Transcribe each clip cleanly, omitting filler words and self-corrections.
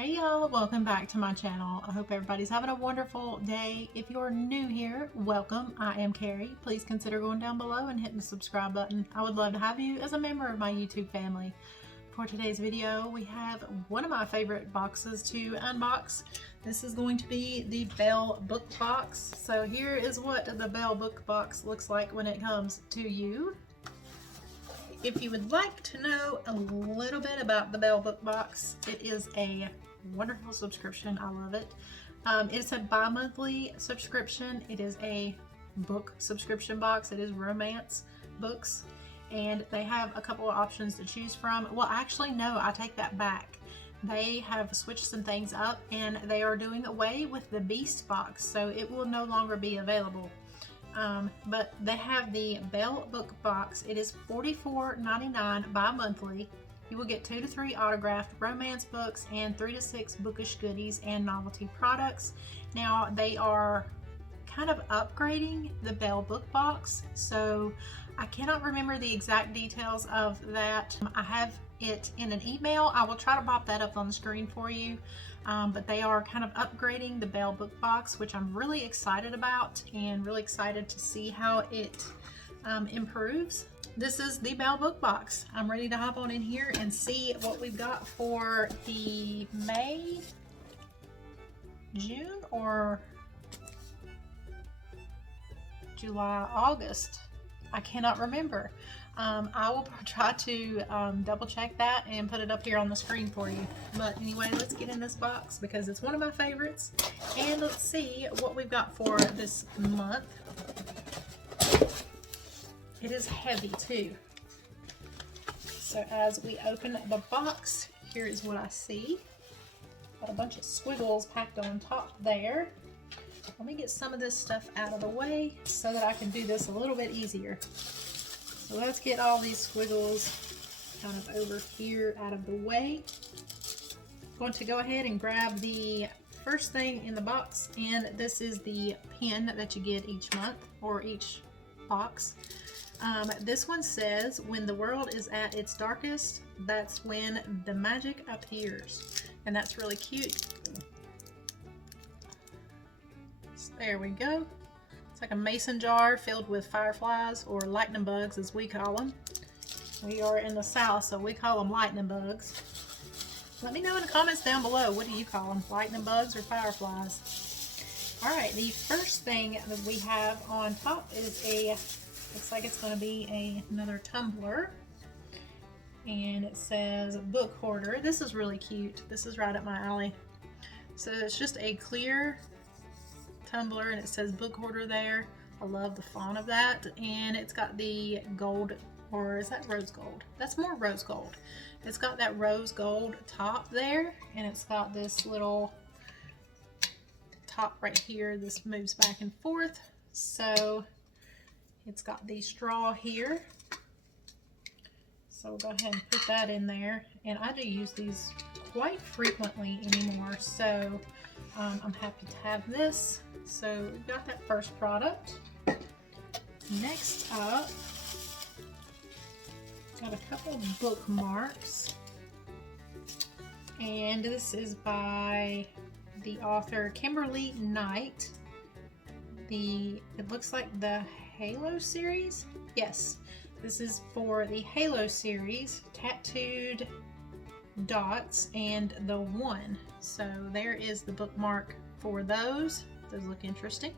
Hey y'all, welcome back to my channel. I hope everybody's having a wonderful day. If you're new here, welcome. I am Carrie. Please consider going down below and hitting the subscribe button. I would love to have you as a member of my YouTube family. For today's video, we have one of my favorite boxes to unbox. This is going to be the Belle book box. So here is what the Belle book box looks like when it comes to you. If you would like to know a little bit about the Belle book box, it is a wonderful subscription. I love it. It's a bi-monthly subscription. It is a book subscription box. It is romance books, and they have a couple of options to choose from. Well, actually, no, I take that back. They have switched some things up, and they are doing away with the Beast box, so it will no longer be available. But they have the Belle book box. It is $44.99 bi-monthly. You will get 2 to 3 autographed romance books and 3 to 6 bookish goodies and novelty products. Now they are kind of upgrading the Belle book box, so I cannot remember the exact details of that. I have it in an email. I will try to pop that up on the screen for you. But they are kind of upgrading the Belle book box, which I'm really excited about and really excited to see how it improves. This is the Belle book box. I'm ready to hop on in here and see what we've got for the May, June, or July, August. I cannot remember. I will try to double check that and put it up here on the screen for you. But anyway, let's get in this box because it's one of my favorites. And let's see what we've got for this month. It is heavy too. So as we open the box, here is what I see. Got a bunch of squiggles packed on top there. Let me get some of this stuff out of the way so that I can do this a little bit easier. So let's get all these squiggles kind of over here out of the way. I'm going to go ahead and grab the first thing in the box, and this is the pen that you get each month or each box. This one says, when the world is at its darkest, that's when the magic appears. And that's really cute. So there we go. It's like a mason jar filled with fireflies, or lightning bugs as we call them. We are in the South, so we call them lightning bugs. Let me know in the comments down below, what do you call them? Lightning bugs or fireflies? Alright, the first thing that we have on top is looks like it's going to be another tumbler. And it says book hoarder. This is really cute. This is right up my alley. So it's just a clear tumbler, and it says book hoarder there. I love the font of that, and it's got the gold, or is that rose gold? That's more rose gold. It's got that rose gold top there, and it's got this little top right here. This moves back and forth, so it's got the straw here. So we'll go ahead and put that in there, and I do use these quite frequently anymore, so I'm happy to have this. So we've got that first product. Next up, got a couple of bookmarks, and this is by the author Kimberly Knight. It looks like the Halo series. Yes, this is for the Halo series, Tattooed Dots and the One. So there is the bookmark for those. Those look interesting.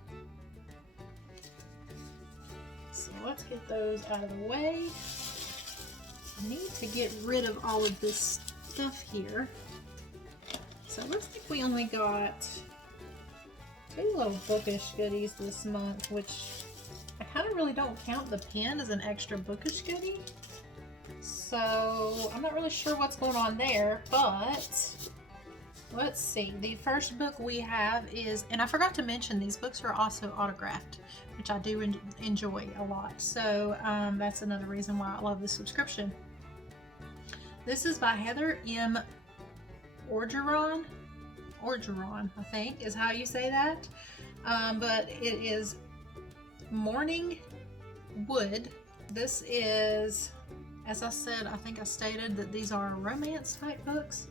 So let's get those out of the way. I need to get rid of all of this stuff here. So it looks like we only got 2 little bookish goodies this month, which I kind of really don't count the pen as an extra bookish goodie. So I'm not really sure what's going on there, but let's see. The first book we have is, and I forgot to mention, these books are also autographed, which I do enjoy a lot. So that's another reason why I love this subscription. This is by Heather M. Orgeron, I think is how you say that. But it is Morning Wood. This is, as I said, I think I stated that these are romance type books.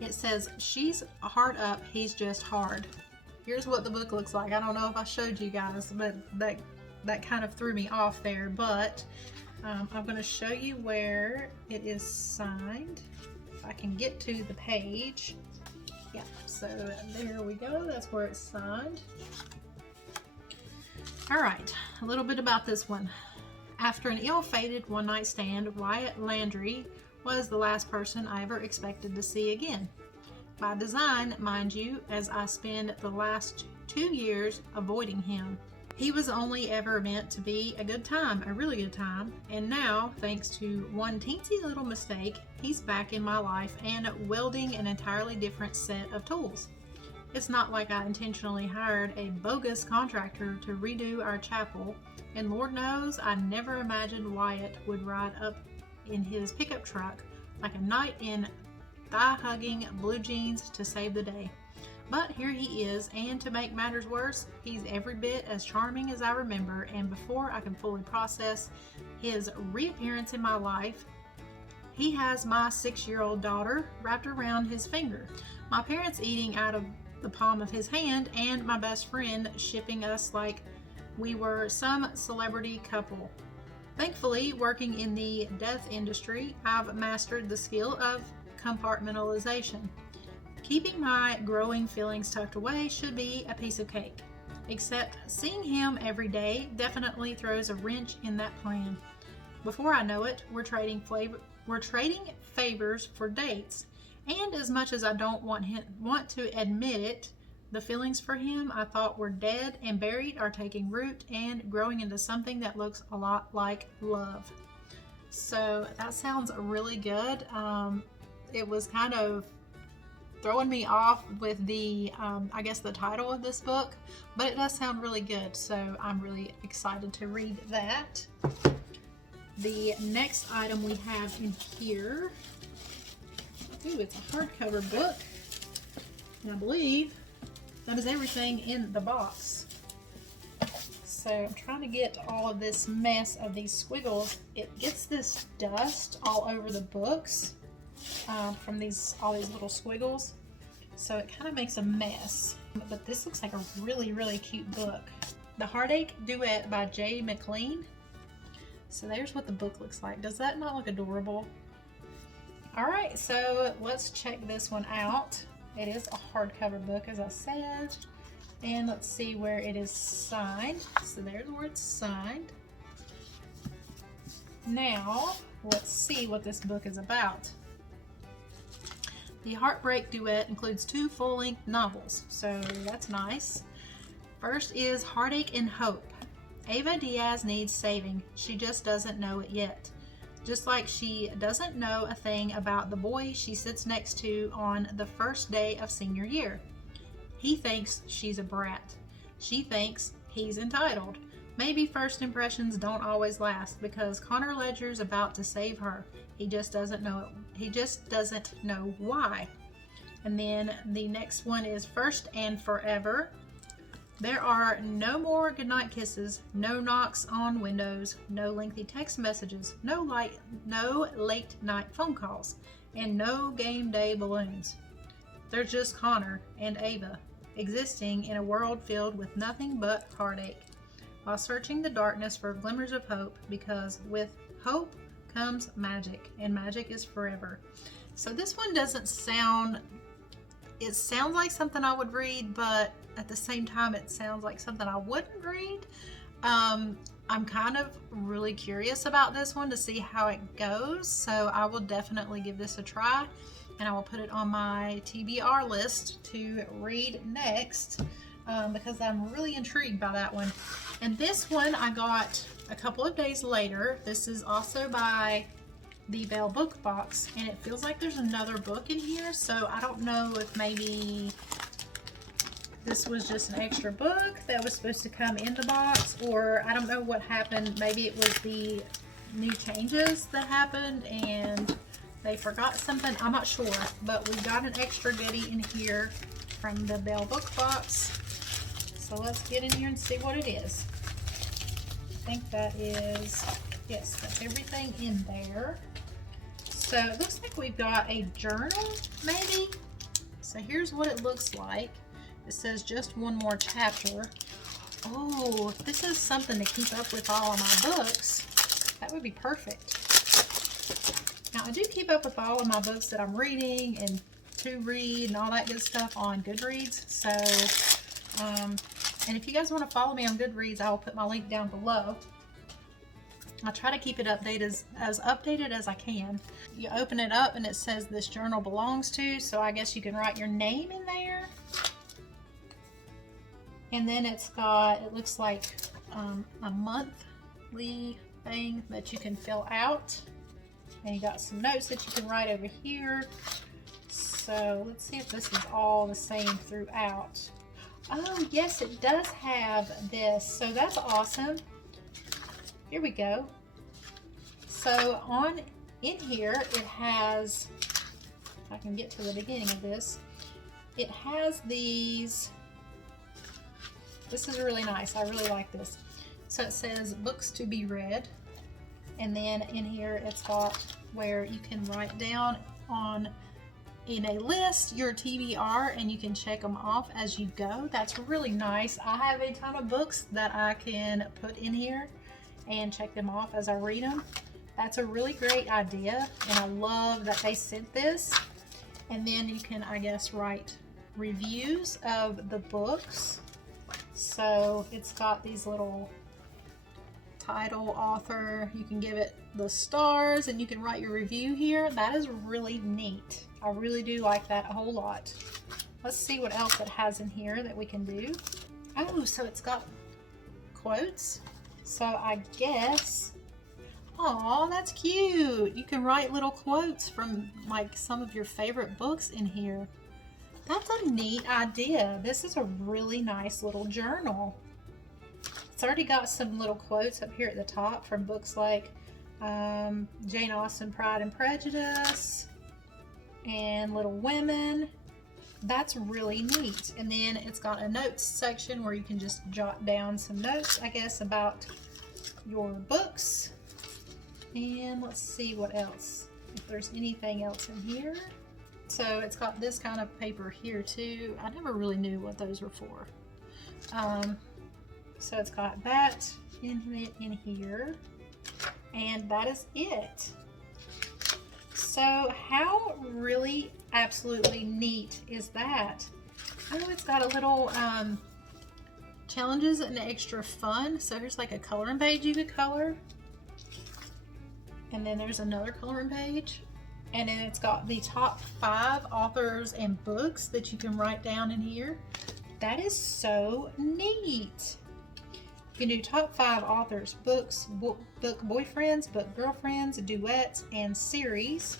It says, "She's hard up, he's just hard." Here's what the book looks like. I don't know if I showed you guys, but that kind of threw me off there. But I'm going to show you where it is signed. If I can get to the page. Yeah, so there we go. That's where it's signed. All right, a little bit about this one. After an ill-fated one-night stand, Wyatt Landry was the last person I ever expected to see again. By design, mind you, as I spent the last 2 years avoiding him. He was only ever meant to be a good time, a really good time, and now, thanks to one teensy little mistake, he's back in my life and wielding an entirely different set of tools. It's not like I intentionally hired a bogus contractor to redo our chapel, and Lord knows I never imagined Wyatt would ride up in his pickup truck like a knight in thigh-hugging blue jeans to save the day. But here he is, and to make matters worse, he's every bit as charming as I remember, and before I can fully process his reappearance in my life, he has my 6-year-old daughter wrapped around his finger, my parents eating out of the palm of his hand, and my best friend shipping us like we were some celebrity couple. Thankfully, working in the death industry, I've mastered the skill of compartmentalization. Keeping my growing feelings tucked away should be a piece of cake. Except seeing him every day definitely throws a wrench in that plan. Before I know it, we're trading favors for dates. And as much as I don't want to admit it, the feelings for him I thought were dead and buried are taking root and growing into something that looks a lot like love. So that sounds really good. It was kind of throwing me off with the, I guess the title of this book, but it does sound really good, so I'm really excited to read that. The next item we have in here, ooh, it's a hardcover book, and I believe that is everything in the box. So I'm trying to get all of this mess of these squiggles. It gets this dust all over the books from all these little squiggles, so it kind of makes a mess. But this looks like a really, really cute book. The Heartbreak Duet by J. McLean. So there's what the book looks like. Does that not look adorable? Alright, so let's check this one out. It is a hardcover book, as I said. And let's see where it is signed. So there's where it's signed. Now, let's see what this book is about. The Heartbreak Duet includes 2 full-length novels, so that's nice. First is Heartache and Hope. Ava Diaz needs saving. She just doesn't know it yet. Just like she doesn't know a thing about the boy she sits next to on the first day of senior year. He thinks she's a brat. She thinks he's entitled. Maybe first impressions don't always last because Connor Ledger's about to save her. He just doesn't know it. He just doesn't know why. And then the next one is First and Forever. There are no more goodnight kisses, no knocks on windows, no lengthy text messages, no late night phone calls, and no game day balloons. There's just Connor and Ava existing in a world filled with nothing but heartache, while searching the darkness for glimmers of hope, because with hope comes magic, and magic is forever. So this one doesn't sound, it sounds like something I would read, but at the same time it sounds like something I wouldn't read. I'm kind of really curious about this one to see how it goes, so I will definitely give this a try, and I will put it on my TBR list to read next, because I'm really intrigued by that one. And this one I got a couple of days later. This is also by the Belle book box, and it feels like there's another book in here, so I don't know if maybe this was just an extra book that was supposed to come in the box, or I don't know what happened. Maybe it was the new changes that happened and they forgot something. I'm not sure, but we got an extra goodie in here from the Belle book box. So let's get in here and see what it is. I think that is, yes, that's everything in there. So it looks like we've got a journal, maybe. So here's what it looks like. It says just one more chapter. Oh, if this is something to keep up with all of my books, that would be perfect. Now, I do keep up with all of my books that I'm reading and to read and all that good stuff on Goodreads. So, and if you guys want to follow me on Goodreads, I will put my link down below. I try to keep it updated as updated as I can. You open it up and it says this journal belongs to, so I guess you can write your name in there. And then it's got, it looks like a monthly thing that you can fill out. And you got some notes that you can write over here. So let's see if this is all the same throughout. Oh yes, it does have this, so that's awesome. Here we go. So in here it has, if I can get to the beginning of this, it has these. This is really nice. I really like this. So it says books to be read, and then in here it's got where you can write down in a list your TBR, and you can check them off as you go. That's really nice. I have a ton of books that I can put in here and check them off as I read them. That's a really great idea, and I love that they sent this. And then you can, I guess, write reviews of the books. So it's got these little title, author, you can give it the stars, and you can write your review here. That is really neat. I really do like that a whole lot. Let's see what else it has in here that we can do. Oh, so it's got quotes. So I guess, oh, that's cute. You can write little quotes from like some of your favorite books in here. That's a neat idea. This is a really nice little journal. It's already got some little quotes up here at the top from books like Jane Austen, Pride and Prejudice, and Little Women. That's really neat. And then it's got a notes section where you can just jot down some notes, I guess, about your books. And let's see what else, if there's anything else in here. So it's got this kind of paper here too. I never really knew what those were for. So it's got that in here, and that is it. So how really absolutely neat is that? Oh, it's got a little challenges and extra fun. So here's like a coloring page you could color, and then there's another coloring page, and then it's got the top 5 authors and books that you can write down in here. That is so neat. You can do top 5 authors, books, book boyfriends, book girlfriends, duets, and series.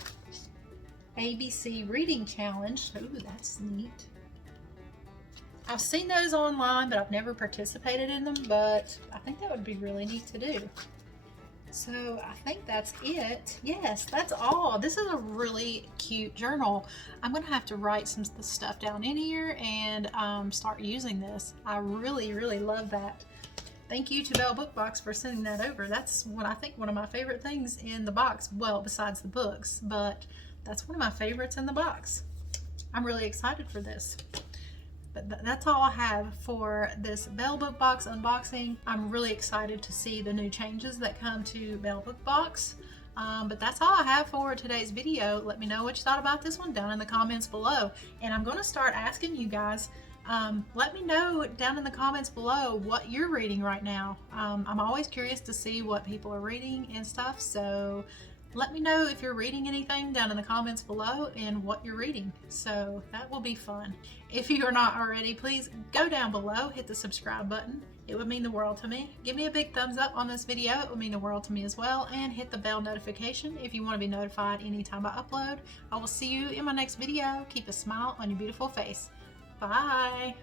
ABC reading challenge. Ooh, that's neat. I've seen those online, but I've never participated in them, but I think that would be really neat to do. So I think that's it. Yes, that's all. This is a really cute journal. I'm gonna have to write some stuff down in here and start using this. I really, really love that. Thank you to Belle Bookbox for sending that over. That's what I think one of my favorite things in the box. Well, besides the books, but that's one of my favorites in the box. I'm really excited for this. But that's all I have for this Belle Bookbox unboxing. I'm really excited to see the new changes that come to Belle Bookbox. But that's all I have for today's video. Let me know what you thought about this one down in the comments below. And I'm going to start asking you guys, let me know down in the comments below what you're reading right now. I'm always curious to see what people are reading and stuff. So let me know if you're reading anything down in the comments below and what you're reading. So that will be fun. If you are not already, please go down below, hit the subscribe button. It would mean the world to me. Give me a big thumbs up on this video. It would mean the world to me as well. And hit the bell notification if you want to be notified anytime I upload. I will see you in my next video. Keep a smile on your beautiful face. Bye.